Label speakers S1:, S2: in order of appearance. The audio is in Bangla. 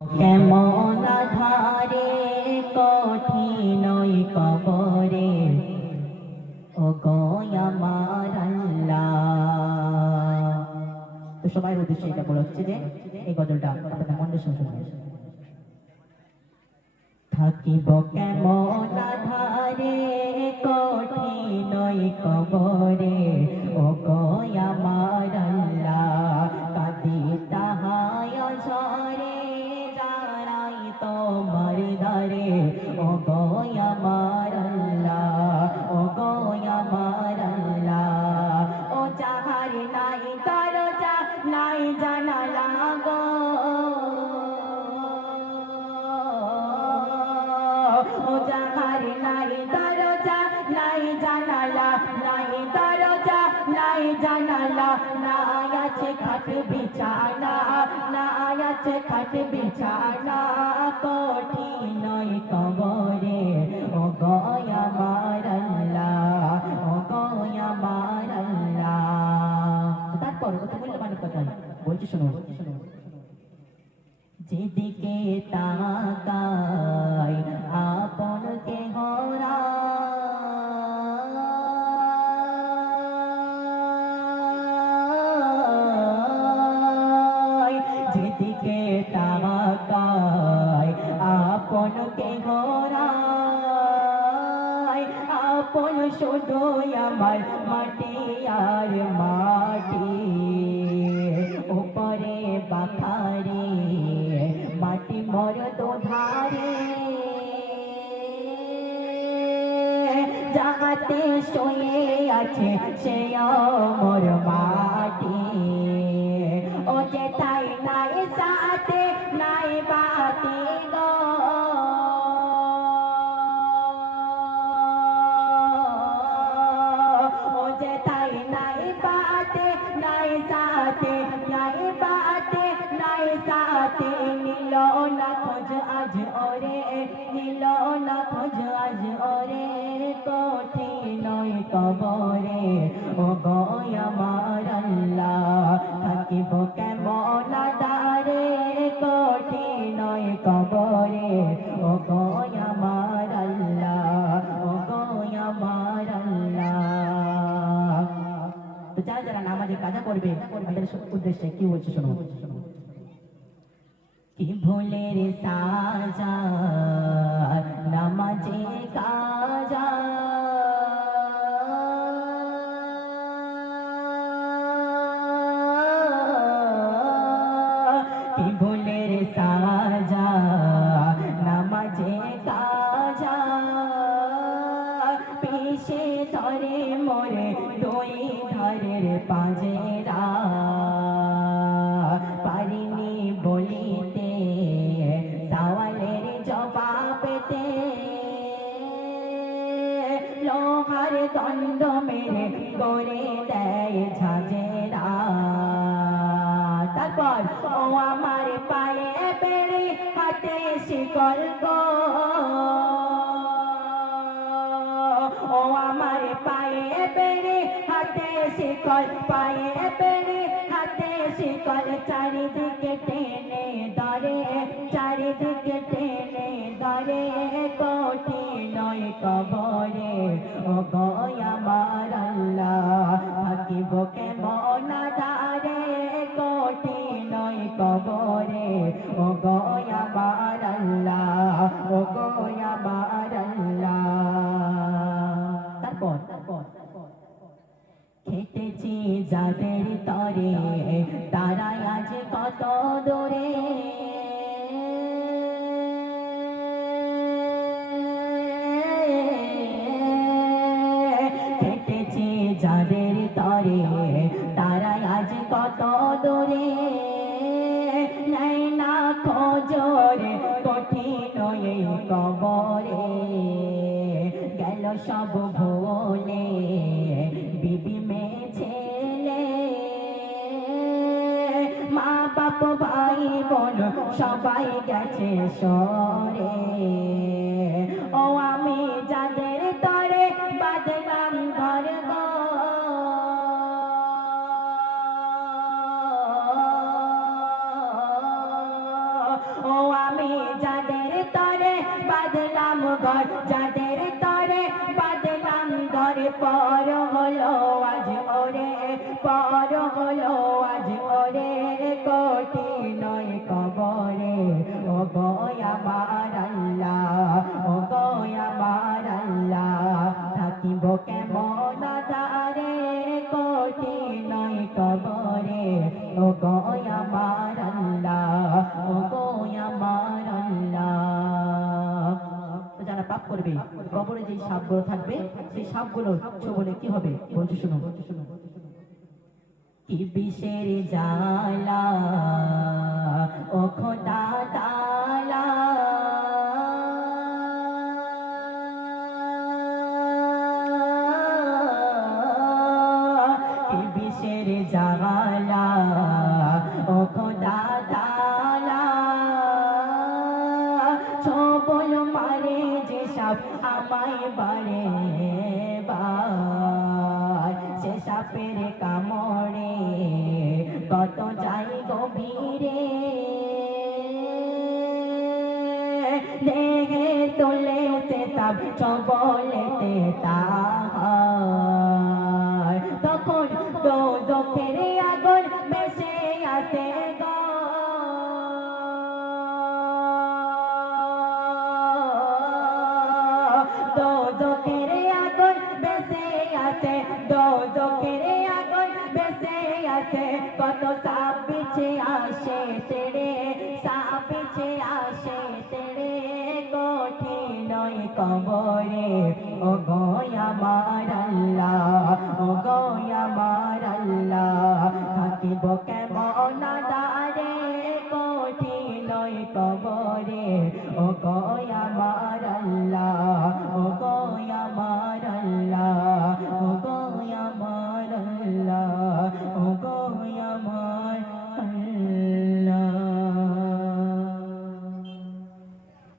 S1: কেমন ধারে কঠিন ও তো সবাই উদ্দেশ্যে এটা বলা হচ্ছে যে, এই গজলটা আপনাদের মন্ডে শুনবেন থাকিব কেমন ধারে কঠিন কবরে? নাই জানালা গো ও যাহার নাই দরজা, নাই জানালা, নাই দরজা, নাই জানালা, নাই আছে খাট বিছানা, নাই আছে খাট বিছানা, কঠিন কবরে। ও গয়া মারাল্লা বলছি শোনো। যেদিকে তাকাই আপন শুধু আমার মাটি আর মাটি। উপরে বাখারে মাটি মর তো ধারে। যাহাতে শুয়ে আছে সে মোর মাটি। ওরে নীল না খোঁজ আজ ওরে কোঠি নয় কবরে। ও গয়া মারাল্লা থাকিব কেমন দারে কোঠি নয় কবরে। ও গয়া মারাল্লা ও গয়া মারাল্লা তো যারা যারা নামাজে কাজা করবে, তাদের উদ্দেশ্যে কি বলছে শোনো? কি ভুলের সাজা? নামাজে কাজা কি ভুলের সাজা তারপর ও আমার পায়ে বেড়ে হাতে শিকল গো ও আমার পায়ে বেড়ে হাতে শিকল, পায়ে বেড়ে হাতে শিকল। চারিদিকে টেনে ধরে, চারিদিকে টেনে ধরে কোটি নয় কবরে। ও গয়া যাদের তরে তারা আজ কত দূরে। খেটেছি যাদের তরে তারা আজ কত দূরে। নাই না খোঁজরে কঠিন কবরে। গেল সব ভোলে, বিবি মেয়ে বাপ ভাই বোন সবাই গেছে সরে। ও আমি যাদের তরে বাদলাম ঘর ও আমি যাদের তরে বাদলাম ঘর যে সাপগুলো থাকবে, সেই সাপগুলো বলে কি হবে? বলছে শুনো কি বিষের জালা ও খোদা তালা? কি বিষের জালা কামড়ে কত যাই গভীরে। দেহে তোলে সে সব চবলেতে তখন দো দোকের আসে কত সাপ পিছে আসে তেড়ে সাপ পিছে আসে তেড়ে। কঠিন কবরে। গয়া